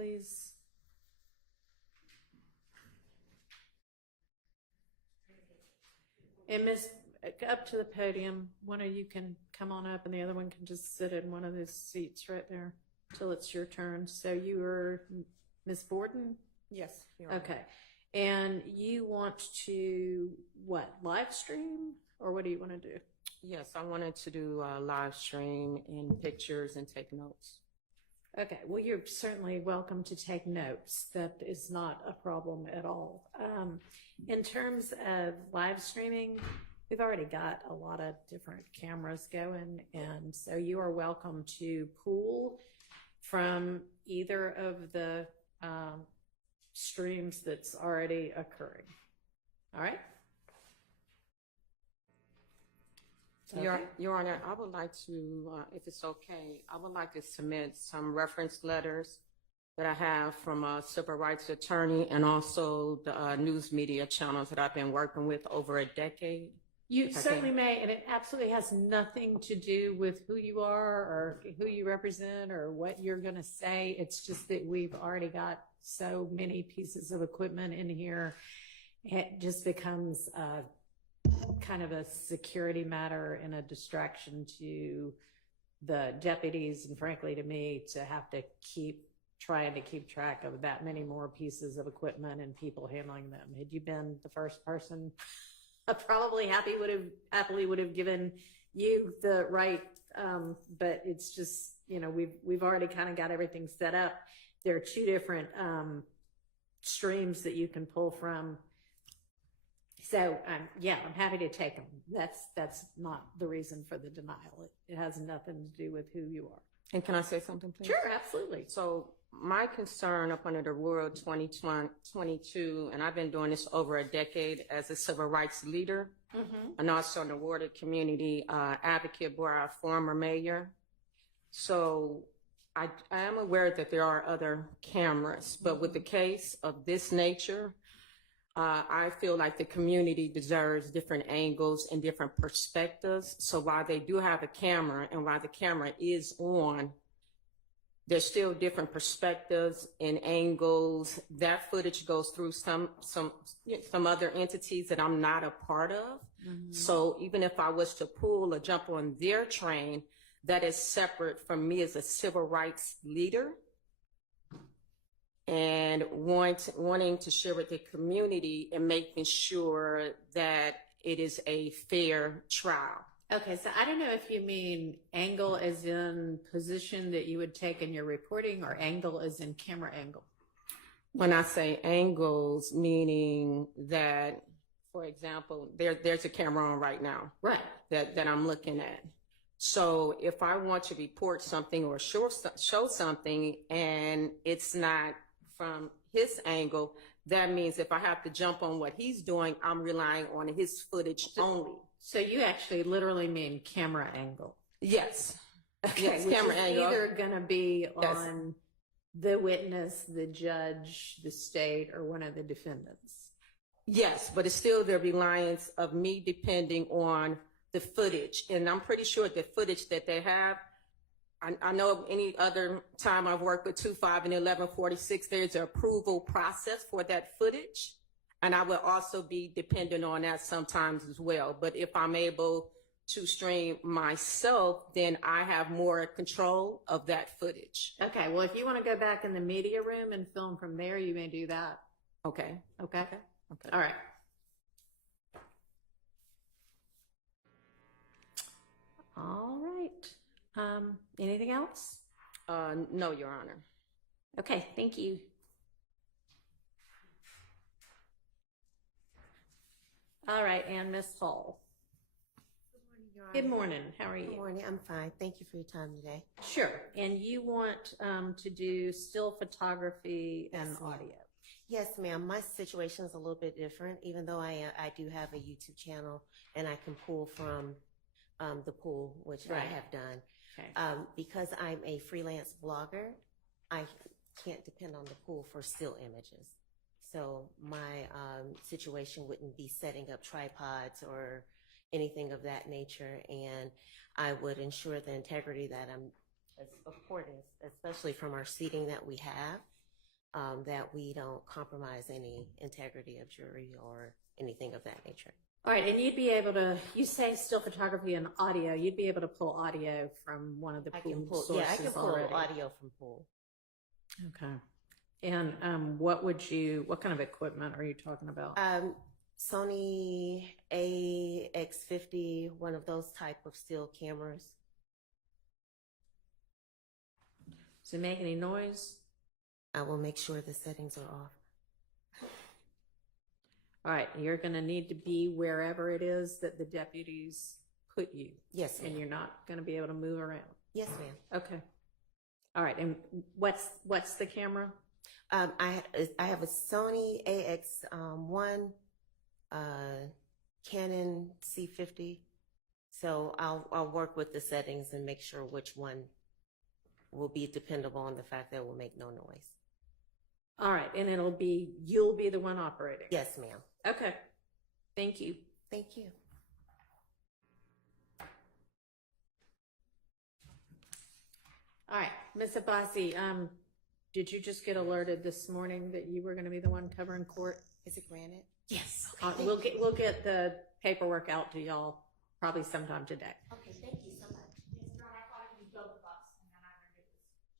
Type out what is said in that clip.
please. And Miss, up to the podium. One of you can come on up, and the other one can just sit in one of those seats right there till it's your turn. So you are Miss Borden? Yes. Okay. And you want to, what, live stream? Or what do you want to do? Yes, I wanted to do a live stream in pictures and take notes. Okay, well, you're certainly welcome to take notes. That is not a problem at all. In terms of live streaming, we've already got a lot of different cameras going, and so you are welcome to pull from either of the streams that's already occurring. All right? Okay. Your Honor, I would like to, if it's okay, I would like to submit some reference letters that I have from a civil rights attorney and also the news media channels that I've been working with over a decade. You certainly may, and it absolutely has nothing to do with who you are or who you represent or what you're going to say. It's just that we've already got so many pieces of equipment in here. It just becomes kind of a security matter and a distraction to the deputies and frankly to me to have to keep trying to keep track of that many more pieces of equipment and people handling them. Had you been the first person, I probably happily would have given you the right, but it's just, you know, we've already kind of got everything set up. There are two different streams that you can pull from. So, yeah, I'm happy to take them. That's not the reason for the denial. It has nothing to do with who you are. And can I say something, please? Sure, absolutely. So my concern up under the Rule 2022, and I've been doing this over a decade as a civil rights leader, and also an awarded community advocate where I'm a former mayor. So I am aware that there are other cameras, but with the case of this nature, I feel like the community deserves different angles and different perspectives. So while they do have a camera and while the camera is on, there's still different perspectives and angles. That footage goes through some other entities that I'm not a part of. So even if I was to pull or jump on their train, that is separate from me as a civil rights leader. And wanting to share with the community and making sure that it is a fair trial. Okay, so I don't know if you mean angle as in position that you would take in your reporting or angle as in camera angle. When I say angles, meaning that, for example, there's a camera on right now. Right. That I'm looking at. So if I want to report something or show something and it's not from his angle, that means if I have to jump on what he's doing, I'm relying on his footage only. So you actually literally mean camera angle. Yes. Okay, yes, which camera is angle. Either going to be on the witness, the judge, the state, or one of the defendants. Yes, but it's still the reliance of me depending on the footage. And I'm pretty sure the footage that they have, I know any other time I've worked with 2-5 and 1146, there's an approval process for that footage. And I will also be dependent on that sometimes as well. But if I'm able to stream myself, then I have more control of that footage. Okay, well, if you want to go back in the media room and film from there, you may do that. Okay. Okay. All right. All right. Anything else? No, Your Honor. Okay, thank you. All right, and Ms. Hall. Good morning, Your Honor. Good morning. How are you? Good morning. I'm fine. Thank you for your time today. Sure. And you want to do still photography and audio? Yes, ma'am. My situation is a little bit different, even though I do have a YouTube channel and I can pull from the pool, which I have done. Okay. Because I'm a freelance blogger, I can't depend on the pool for still images. So my situation wouldn't be setting up tripods or anything of that nature, and I would ensure the integrity that I'm affording, especially from our seating that we have. that we don't compromise any integrity of jury or anything of that nature. All right, and you'd be able to, you say still photography and audio, you'd be able to pull audio from one of the I pool can pull, sources yeah, I can pull already. audio from pool. Okay. And what kind of equipment are you talking about? Sony AX50, one of those type of still cameras. Does it make any noise? I will make sure the settings are off. All right, you're going to need to be wherever it is that the deputies put you. Yes, ma'am. And you're not going to be able to move around. Yes, ma'am. Okay. All right, and what's the camera? I have a Sony AX1, Canon C50. So I'll work with the settings and make sure which one will be dependable on the fact that it will make no noise. All right, and you'll be the one operating. Yes, ma'am. Okay. Thank you. Thank you. All right, Ms. Abbasi, did you just get alerted this morning that you were going to be the one covering court? Is it granted? Yes. We'll get the paperwork out to y'all probably sometime today. Okay, thank you.